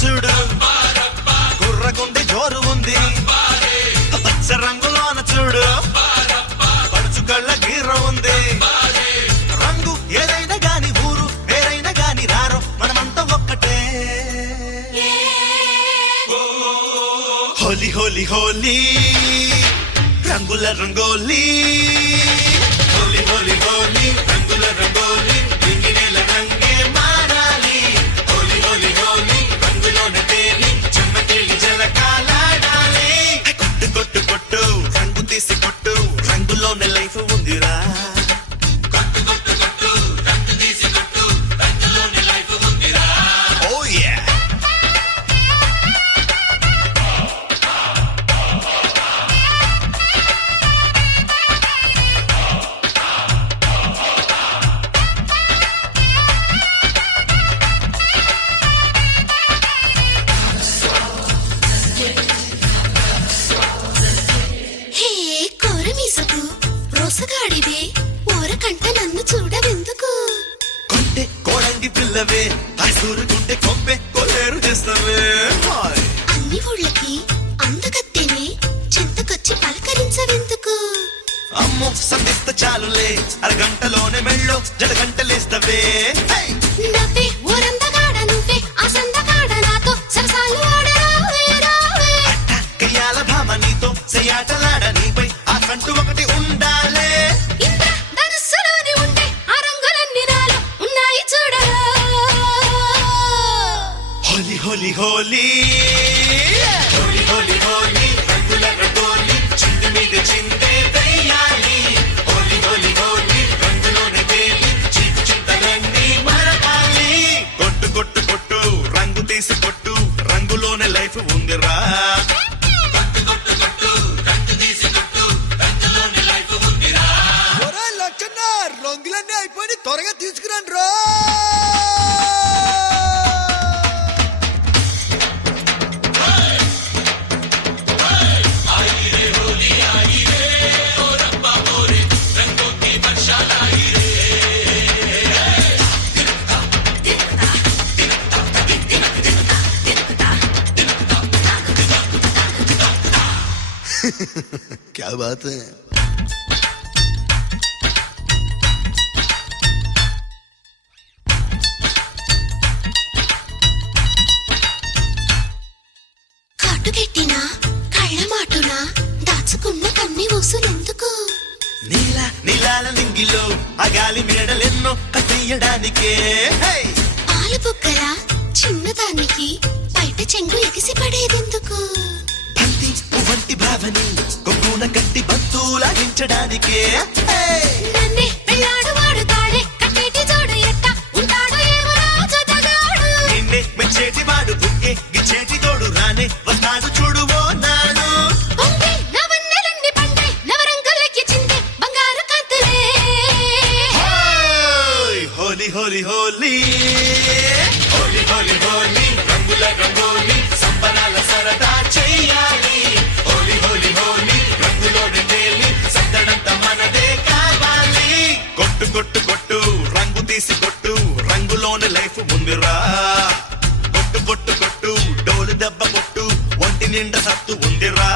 చూడు కుర్రగుండె జోరు ఉంది పచ్చ రంగులోన చూడు పడుచు కళ్ళ గీర ఉంది రంగు ఏదైనా గాని ఊరు వేరైనా గాని రారు మనమంతా ఒక్కటే హోలీ హోలీ హోలీ రంగుల రంగోలీ హోలీ హోలీ హోలీ రంగుల రంగోలీ రంగినేల రంగే మారాలి హోలీ హోలీ హోలీ రంగులోనే తేలి చెమ్మకెళ్ళి జలకాలాడాలి కొట్టు కొట్టు కొట్టు రంగు తీసి కొట్టు రంగులోనే లైఫ్ ఉందిరా కొట్టు కొట్టు కొట్టు రంగు తీసి కొట్టు రంగులోనే లైఫ్ ఉందిరా ఓ యా మోసగాడివే ఓరకంట నన్ను చూడవెందుకు కొంటే కోడంగి పిల్లవే సూరుకుంటే కొబ్బే కొల్లేరు చేస్తావే అన్ని ఊళ్ళకి అందగత్తెనే చింతకొచ్చి పలకరించవెందుకు అమ్మో సంధిస్త చాలులే అరగంటలోనే మెళ్ళో జడగంటలేస్తవే నవ్వే ఓరందగాడ నువ్వే ఆ సందగాడ నాతో సరసాలు ఆడరావే రావే అట్ట కయ్యాల భామ నీతో సయ్యాటలాడ నీపై ఆ కంటూ ఒకటి ఉండాలే ధనుస్సులోని ఉంటే ఆ రంగులన్నీ నాలో ఉన్నాయి చూడరా హోలీ హోలీ హోలీ హోలీ హోలీ హోలీ రంగుల రంగోలి చిందు మీద చిందే వెయ్యాలి హోలీ హోలీ హోలీ రంగులోనే తేలి చీకు చింతలన్నీ మరపాలి కొట్టు కొట్టు కొట్టు రంగు తీసి కొట్టు రంగులోనే లైఫ్ ఉందిరా కొట్టు కొట్టు కొట్టు రంగు తీసి కొట్టు రంగులోనే లైఫ్ ఉందిరా లక్షణ రంగులన్నీ అయిపోయి త్వరగా తీసుకురండి రో क्या बात है కాటుకెట్టిన కళ్ళ మాటున దాచుకున్న కన్ని ఊసులెందుకు నీలాల నింగిలో ఆ గాలి మేడలెన్నో కట్టేయడానికే పాలు బుగ్గల చిన్నదానికి బయట చెంగు ఎగిసి పడేదెందుకు బంతి పువ్వంటి భావని కొమ్మున కట్టి బంతులాగించడానికే నన్నే పెళ్ళాడు వాడు తాళే కట్టేటి జోడు ఎట్ట ఉంటాడు ఏమో రాజుతగాడు నిన్నే మెచ్చేటి వాడు బుక్కే గిచ్చేటి తోడు రానే వస్తాడు చూడు ఓ నాడు పొంగి నవన్నెలన్నీ పండే నవరంగులకి చిందే బంగారు కాంతులే హోలీ హోలీ హోలీ హోలీ హోలీ హోలీ రంగుల రంగోలి సంబరాల సరదా చెయ్యాలి హోలీ హోలీ హోలీ రంగులోనే తేలి సద్దడంత మనదే కావాలి కొట్టు కొట్టు కొట్టు రంగు తీసి కొట్టు రంగులోనే లైఫ్ ఉందిరా కొట్టు కొట్టు కొట్టు డోలు దెబ్బ కొట్టు ఒంటి నిండా సత్తు ఉందిరా